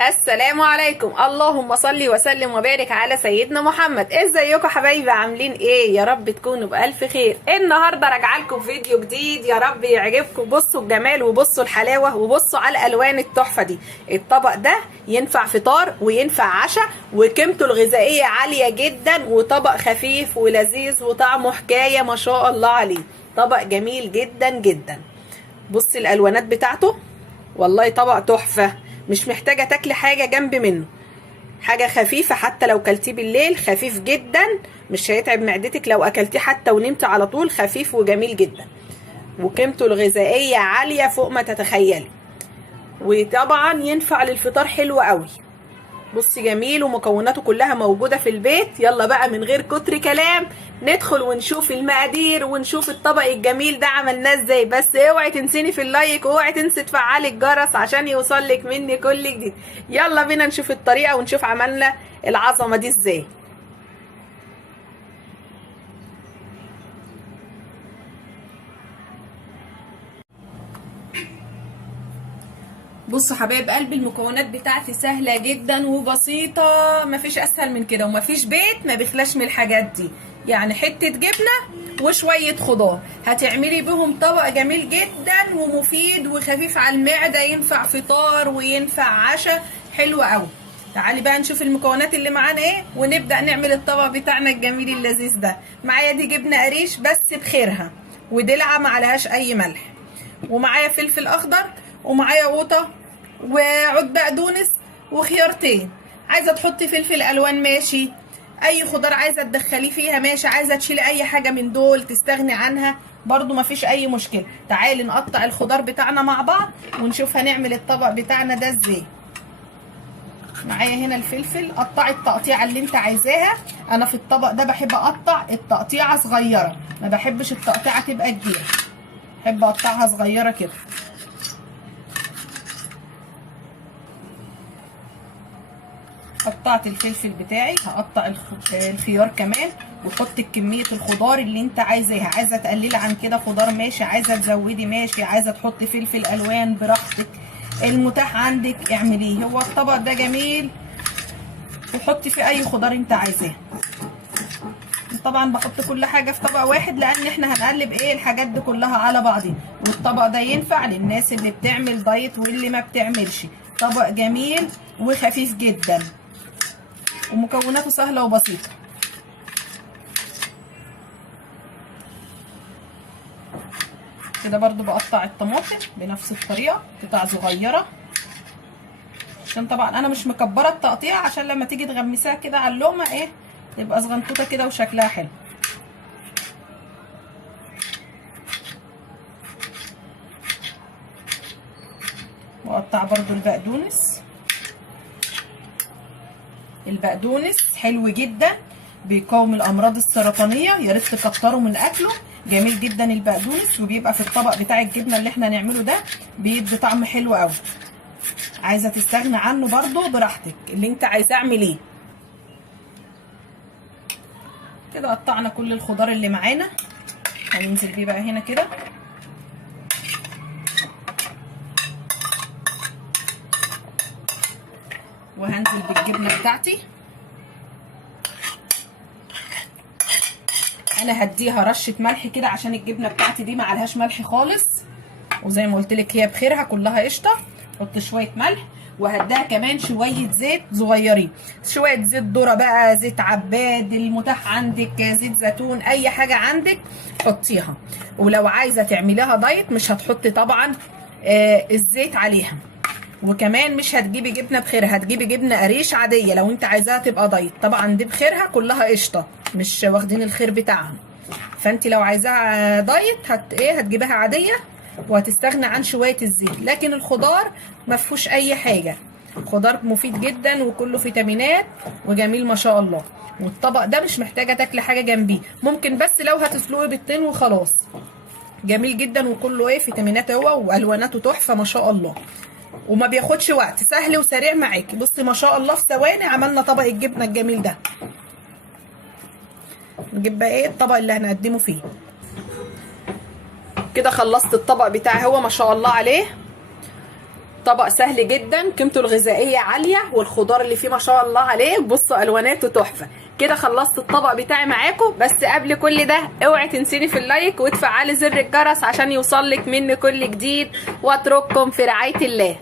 السلام عليكم، اللهم صل وسلم وبارك على سيدنا محمد. ازيكم حبايبي؟ عاملين ايه؟ يا رب تكونوا بألف خير. النهارده راجعه لكم فيديو جديد، يا رب يعجبكم. بصوا الجمال وبصوا الحلاوه وبصوا على الالوان التحفه دي. الطبق ده ينفع فطار وينفع عشاء، وقيمته الغذائيه عاليه جدا، وطبق خفيف ولذيذ وطعمه حكايه ما شاء الله عليه. طبق جميل جدا جدا. بصي الالوانات بتاعته، والله طبق تحفه. مش محتاجه تاكلي حاجه جنب منه، حاجه خفيفه. حتى لو كلتيه بالليل خفيف جدا، مش هيتعب معدتك. لو اكلتيه حتى ونمت على طول خفيف وجميل جدا، وقيمته الغذائيه عاليه فوق ما تتخيلي. وطبعا ينفع للفطار حلو قوي. بصي جميل، ومكوناته كلها موجودة في البيت. يلا بقى من غير كتر كلام ندخل ونشوف المقادير ونشوف الطبق الجميل ده عملناه ازاي. بس اوعي تنسيني في اللايك، واوعي تنسي تفعلي الجرس عشان يوصلك مني كل جديد. يلا بينا نشوف الطريقة ونشوف عملنا العظمة دي ازاي. بصوا حبايب قلبي، المكونات بتاعتي سهله جدا وبسيطه، مفيش اسهل من كده، ومفيش بيت ما بيخلاش من الحاجات دي. يعني حته جبنه وشويه خضار هتعملي بهم طبق جميل جدا ومفيد وخفيف على المعده، ينفع فطار وينفع عشاء، حلو قوي. تعالي بقى نشوف المكونات اللي معانا ايه ونبدا نعمل الطبق بتاعنا الجميل اللذيذ ده. معايا دي جبنه قريش بس بخيرها، ودلعه ما عليهاش اي ملح، ومعايا فلفل اخضر، ومعايا قوطه، وعود بقدونس، وخيارتين. عايزه تحطي فلفل الوان ماشي، اي خضار عايزه تدخليه فيها ماشي، عايزه تشيلي اي حاجه من دول تستغني عنها برضو مفيش اي مشكله. تعالي نقطع الخضار بتاعنا مع بعض ونشوف هنعمل الطبق بتاعنا ده ازاي. معايا هنا الفلفل، قطعي التقطيعه اللي انت عايزاها. انا في الطبق ده بحب اقطع التقطيعه صغيره، ما بحبش التقطيعه تبقى كبيره، بحب اقطعها صغيره كده. قطعت الفلفل بتاعي، هقطع الخيار كمان، وحط كميه الخضار اللي انت عايزاها. عايزه تقللي عن كده خضار ماشي، عايزه تزودي ماشي، عايزه تحطي فلفل الوان براحتك، المتاح عندك اعمليه. هو الطبق ده جميل وحطي فيه اي خضار انت عايزاه. طبعا بحط كل حاجه في طبق واحد لان احنا هنقلب الحاجات دي كلها على بعضها. والطبق ده ينفع للناس اللي بتعمل دايت واللي ما بتعملش. طبق جميل وخفيف جدا ومكوناته سهله وبسيطه. كده برضو بقطع الطماطم بنفس الطريقه قطع صغيره، عشان طبعا انا مش مكبره التقطيع عشان لما تيجي تغمسيها كده على اللقمه تبقى صغنطوطه كده وشكلها حلو. واقطع برضو البقدونس. البقدونس حلو جدا، بيقاوم الامراض السرطانيه، يا ريت تكتروا من اكله. جميل جدا البقدونس، وبيبقى في الطبق بتاع الجبنه اللي احنا نعمله ده بيدي طعم حلو قوي. عايزه تستغني عنه برضو براحتك، اللي انت عايزاه اعمليه. كده قطعنا كل الخضار اللي معانا، هننزل بيه بقى هنا كده. وهنزل بالجبنه بتاعتي، انا هديها رشه ملح كده عشان الجبنه بتاعتي دي ما عليهاش ملح خالص، وزي ما قلت لك هي بخيرها كلها قشطه. حط شويه ملح، وهديها كمان شويه زيت صغيرين، شويه زيت ذره بقى، زيت عباد المتاح عندك، زيت زيتون، اي حاجه عندك حطيها. ولو عايزه تعمليها دايت مش هتحطي طبعا الزيت عليها. وكمان مش هتجيبي جبنه بخيرها، هتجيبي جبنه قريش عاديه لو انت عايزاها تبقى دايت. طبعا دي بخيرها كلها قشطه، مش واخدين الخير بتاعها. فانت لو عايزاها دايت هتجيبها عاديه وهتستغنى عن شويه الزيت. لكن الخضار ما فيهوش اي حاجه، خضار مفيد جدا وكله فيتامينات وجميل ما شاء الله. والطبق ده مش محتاجه تاكلي حاجه جنبيه، ممكن بس لو هتسلقي بيضتين وخلاص. جميل جدا وكله فيتامينات هو، والواناته تحفه ما شاء الله، وما بياخدش وقت، سهل وسريع معاكي. بصي ما شاء الله في ثواني عملنا طبق الجبنه الجميل ده. نجيب بقى الطبق اللي هنقدمه فيه. كده خلصت الطبق بتاعي هو ما شاء الله عليه. طبق سهل جدا، قيمته الغذائيه عاليه، والخضار اللي فيه ما شاء الله عليه، بصوا الواناته تحفه. كده خلصت الطبق بتاعي معاكم، بس قبل كل ده اوعي تنسيني في اللايك وتفعلي زر الجرس عشان يوصلك مني كل جديد، واترككم في رعايه الله.